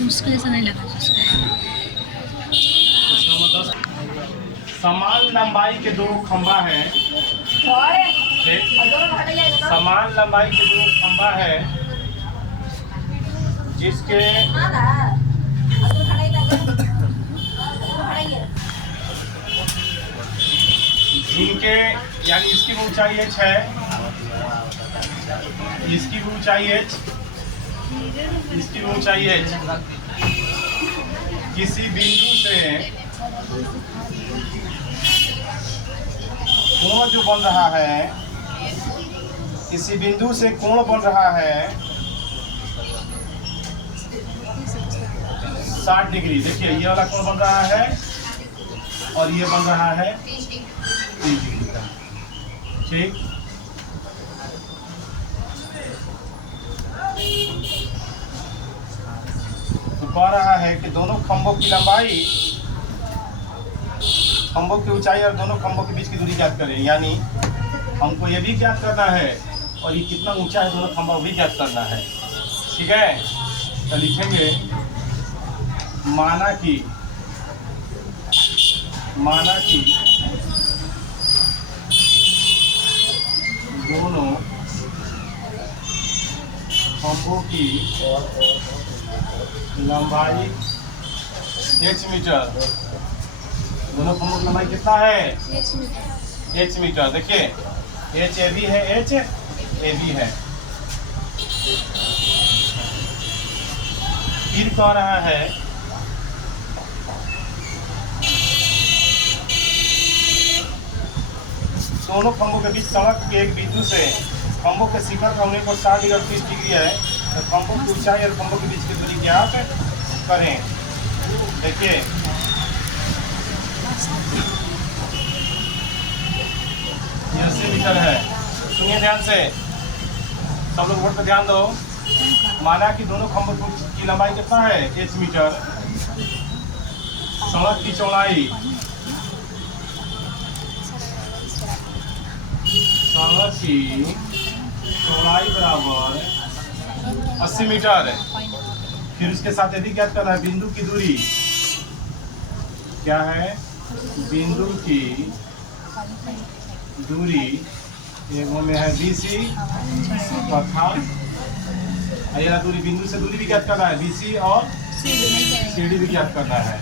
मुश्किल से नहीं लगा समान लंबाई के दो खंभा है। समान लंबाई के दो खंभा है जिसके जिनके यानी इसकी भी ऊंचाई h है, इसकी भी ऊंचाई h, इसकी भी ऊंचाई h। किसी बिंदु से कोण जो बन रहा है, किसी बिंदु से कोण बन रहा है 60 डिग्री। देखिए ये वाला कोण बन रहा है और ये बन रहा है 30 डिग्री का। ठीक, तो कह रहा है कि दोनों खंभों की लंबाई, खंभों की ऊंचाई और दोनों खंभों के बीच की दूरी ज्ञात करें। यानी हमको ये भी ज्ञात करना है और ये कितना ऊंचा है दोनों खंभा भी ज्ञात करना है। ठीक है, तो लिखेंगे माना कि दोनों खंभों की लंबाई h मीटर। दोनों खंभों की लंबाई कितना है? h metre. देखिए h ए बी है, h ए बी है। फिर कह रहा है दोनों खंभों के बीच सड़क के एक बिंदु से खंभों के शिखर का होने पर 60 डिग्री और 30 डिग्री है, तो खंभों की ऊंचाई और खंभों के बीच की दूरी ज्ञात करें। देखिए ये 80 मीटर है। सुनिए ध्यान से, सब लोग बोर्ड पे ध्यान दो। माना कि दोनों खंभों की लंबाई कितना है? h metre. सड़क की चौड़ाई, सड़क की चौड़ाई बराबर 80 मीटर है। फिर उसके साथ यदि ज्ञात करना है बिंदु की दूरी। क्या है? बिंदु की दूरी एगो में है BC तथा यह दूरी, बिंदु से दूरी भी ज्ञात करना है, BC और CD भी ज्ञात करना है।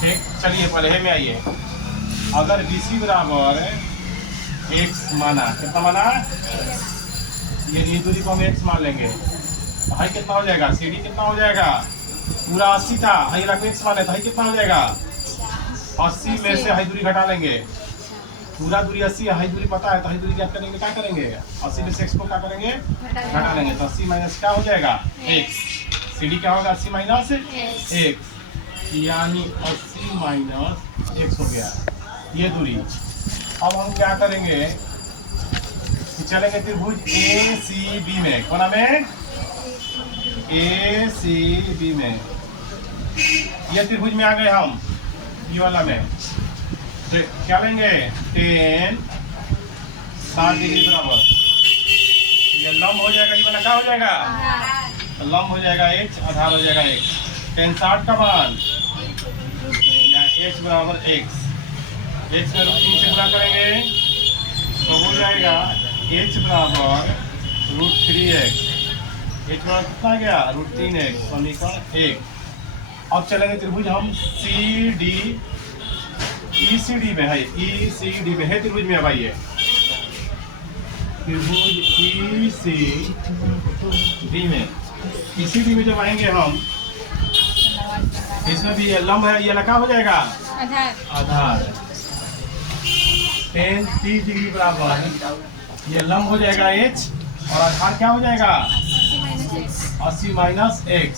ठीक, चलिए पहले में आइए। अगर BC बराबर x माना, कितना माना? ये दूरी को हम x मान लेंगे, हाई कितना हो जाएगा? CD कितना हो जाएगा? पूरा 80 था, हाई को x माने तो हाई कितना हो जाएगा? 80 में से हाई दूरी घटा लेंगे। पूरा दूरी 80 है, हाई दूरी पता है तो हाई दूरी ज्ञात करेंगे। क्या करेंगे? 80 में से x को क्या करेंगे? घटा लेंगे। तो 80 माइनस क्या हो जाएगा? x। CD क्या होगा? 80 माइनस x, यानी 80 माइनस x हो गया ये दूरी। अब हम क्या करेंगे? चलेंगे त्रिभुज ACB में। कौन में? ACB में। ये त्रिभुज में आ गए हम, ये वाला में। तो क्या लेंगे? 10 60 डिग्री बराबर ये लंब हो जाएगा। ये वाला क्या हो जाएगा? तो लंब हो जाएगा h, आधार हो जाएगा x। 10 60 का मान या h बराबर x। h में √3 से गुणा करेंगे तो हो जाएगा h बराबर √3x। h बराबर कितना गया? √3x। समीकरण 1। अब चलेंगे त्रिभुज हम ECD में है। ECD में है त्रिभुज में। अब आइए त्रिभुज ECD में जब आएंगे हम, इसमें भी लंब है, ये लगा हो जाएगा आधार। 10 30 डिग्री बराबर ये लंब हो जाएगा h और आधार क्या हो जाएगा? 80 माइनस x।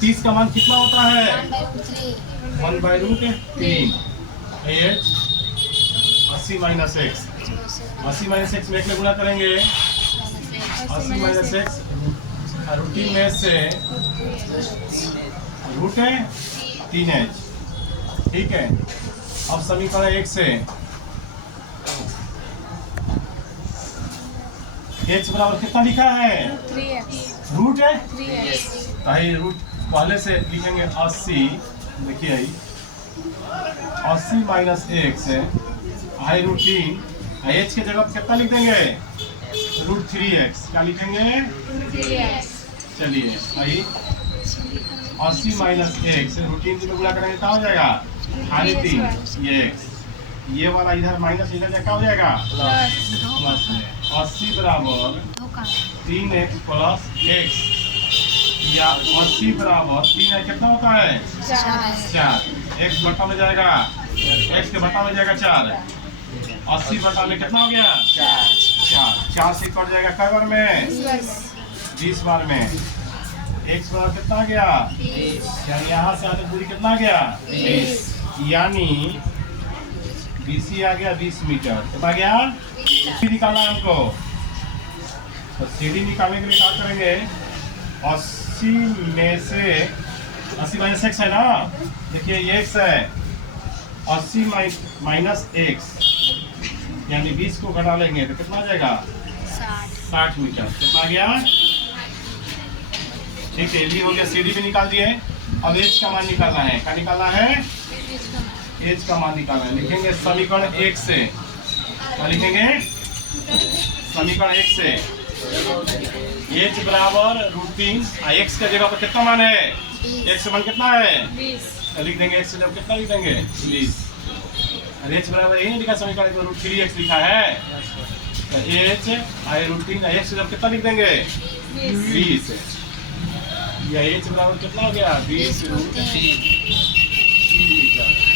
30 का मान कितना होता है? 1/√3 h 80 minus x। 80 minus x में एक गुणा करेंगे। 80 माइनस x √3 में से √3h। ठीक है, अब समीकरण 1 से h बराबर कितना लिखा है? होंगे? 3x ताई रूट पहले से लिखेंगे 80, देखिए आई 80 माइनस एक्स हाई रूट 3 एच की जगह कितना लिख देंगे? Root 3x। क्या लिखेंगे? 3x चलिए भाई 80 माइनस एक्स रूट 3 को गुणा करेंगे क्या हो जाएगा? हानि 3 ये x, ये वाला इधर माइनस इधर क्या हो जाएगा? प्लस में 80 बराबर 3x प्लस x, या 80 बराबर 3 है कितना होता है? 4। x बटा में जाएगा, x के बटा में जाएगा 4, 80 बटा में कितना हो गया? 4 से कट जाएगा कई बार में? 20 बार में। x बराबर कितना आ गया? यानी यहाँ से आने दूरी कितना आ गया? 20, यानी BC आ गया 20 मीटर। कितना गया? CD निकालना है हमको, तो CD निकालने के लिए क्या करेंगे? 80 में से 80 माइनस एक्स है ना, देखिए ये x है, 80 माइनस एक्स यानी 20 को घटा लेंगे तो कितना आ जाएगा? 60 मीटर। कितना आ गया? ठीक है, ये हो गया। CD भी निकाल दिए। अब h का मान निकालना है। क्या निकालना है? h का मान निकालना है। लिखेंगे समीकरण 1 से, क्या लिखेंगे? समीकरण 1 से h बराबर रूट 3, x के जगह पर कितना मान है? x का मान कितना है? 20 तो लिख देंगे x जब कितना लिख देंगे? 20। h बराबर यही लिखा समीकरण में, रूट 3x लिखा है, तो h आई रूट 3 x जब कितना लिख देंगे? 20। या h बराबर कितना हो गया? 20 रूट 3 मीटर।